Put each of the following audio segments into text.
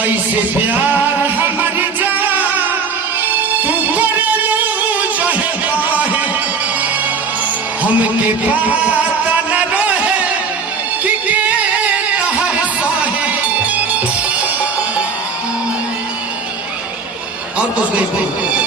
ऐसे प्यार हमारी जान तू करेलू चाहे काहे हमके पता न रहे कि के तहर साहे और कुछ नहीं बोल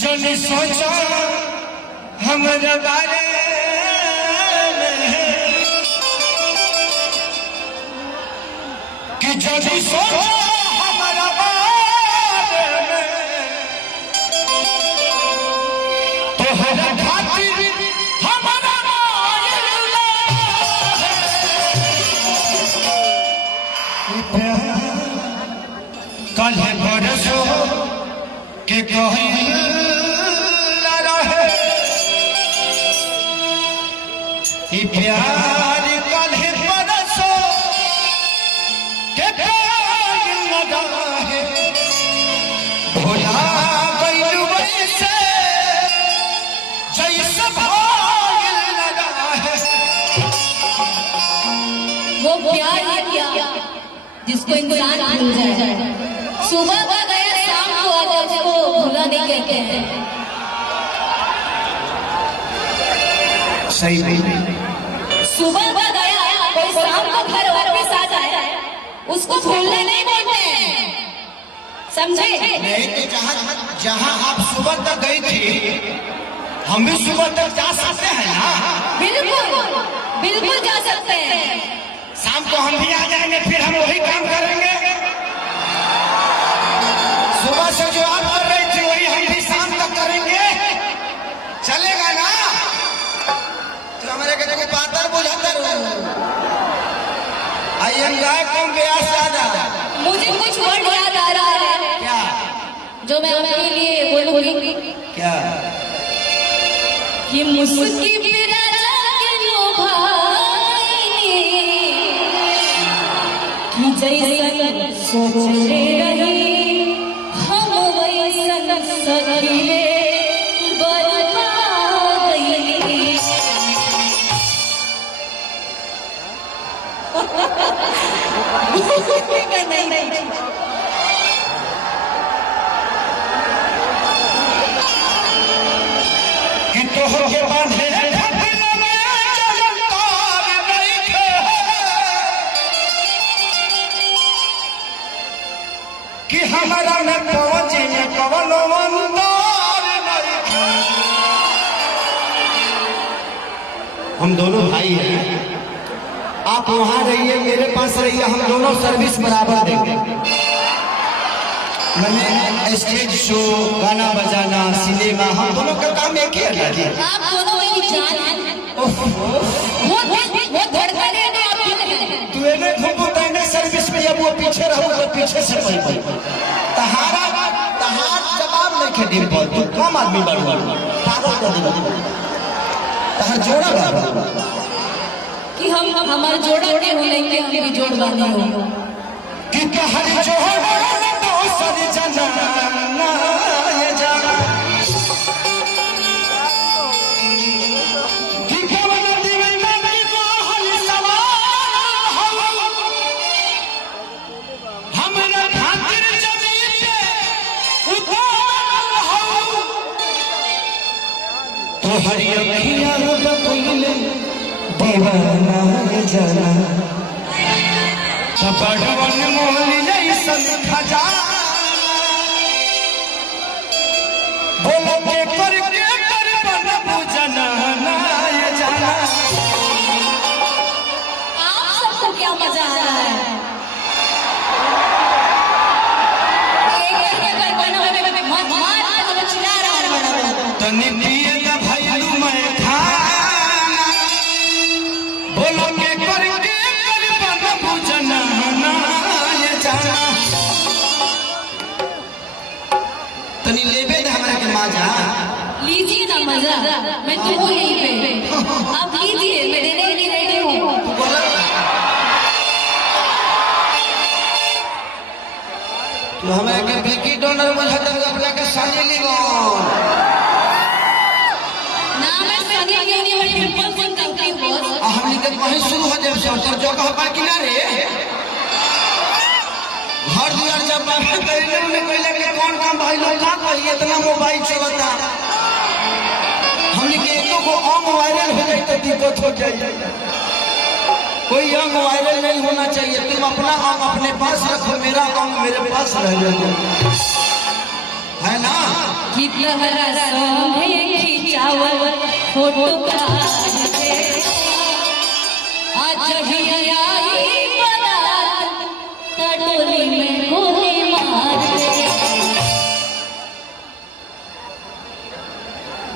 जने सोचा हमारे बारे में कि जने सोचा हमारा बारे में तो हर खातिर हमारा कल है बरसों के कहीं प्यार कल है बरसों के कहीं लगा है भुला गई वैसे जैसे भाग लगा है वो प्यार है क्या जिसको इंसान भूल जाए सुबह का गया शाम को आ जाए उसको भूला नहीं कहते हैं सही नहीं सुबह का गया कोई शाम को घर वापस आ जाए उसको भूलने नहीं बोलते हैं समझे नहीं तो जहाँ आप सुबह तक गई थी हम भी सुबह तक जा सकते हैं ना बिल्कुल बिल्कुल जा सकते हैं शाम को हम भी आ जाएंगे फिर हम वही काम करेंगे सुबह से जो आप कर रही थी वही हम भी शाम तक करेंगे चलेगा ना तो हमारे कहने को पातर बुझाता आइएगा कम ब्यास ज्यादा मुझे कुछ वर्ड याद आ रहा है क्या जो मैं आपके लिए बोलूंगी क्या कि मुस्की पिरा के लो भाई कि जैसन सोचले रही हम वैसन सकीले बरपा गई नहीं कि तोहर के बांधे कि हमारा में पहुंचे में कवनो मंदार नहीं हम दोनों भाई हैं आप वहां रहिए मेरे पास रहिए हम दोनों सर्विस बराबर देंगे मैंने स्टेज शो गाना बजाना सिनेमा हम दोनों का काम एक ही है जी आप दोनों मेरी जान हैं वो धड़कने में आप तू इन्हें घूमू कहने सर्विस में अब वो पीछे रहूँ तो पीछे से पही तहार जवाब नहीं के दिन पर तू कम आदमी बढ़ू पागल कर दे तहार जोड़ा बाबा कि हम हमारे जोड़ा के होने के हम भी जोड़ बांधे हो कि तहार जोड़ा तो सरी जाना ये जाना कि कवन दीवाना की मोहल सवार हो हमरा खातिर जमीन पे उतार हो तो हरी अखियां बकैले दीवाना जाना बड़वन मोहन जैसन खजाना बोलो के करके कर बनबू जनाना ये जाना आप सबको क्या मजा आ रहा है एक बना मार चिल्ला रहा है तनी पिए का भाई मैं खाना बोलो के करके कर बनबू जनाना ये जाना तनी लेबे दे हमरा के माजा लीजिए ना मजा, मैं तो हूँ यहीं पे, आप लीजिए, मैं देने के लिए रेडी हूँ। तू बोला तू हमें के विकी डोनर बुझाता है अपने के सानी लीगन ना मैं सनी नहीं बड़ी पिंपल सिंह करती हूँ बॉस। हमनी के कहीं शुरू हो जाए से उतर जगह पर किनारे घर दुआर जब बाबा कइले उन्हें कइले के कौन काम भाई लोग का कही इतना मोबाइल चलता हमनी के एको को अंग वायरल हो जाए तो दिक्कत हो जाए कोई अंग वायरल नहीं होना चाहिए तुम अपना अंग अपने पास रखो मेरा अंग मेरे पास रह जाए है ना कि तहरा संगे खिंचावल फोटो आज ही आई बारात टोली में गोली मार दे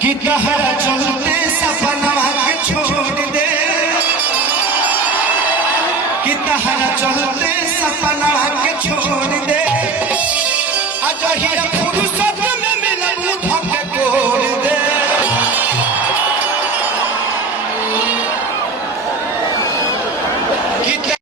कि तहरा चलते सपना के छोड़ दे कि तहरा चलते सपना के छोड़ दे आज ही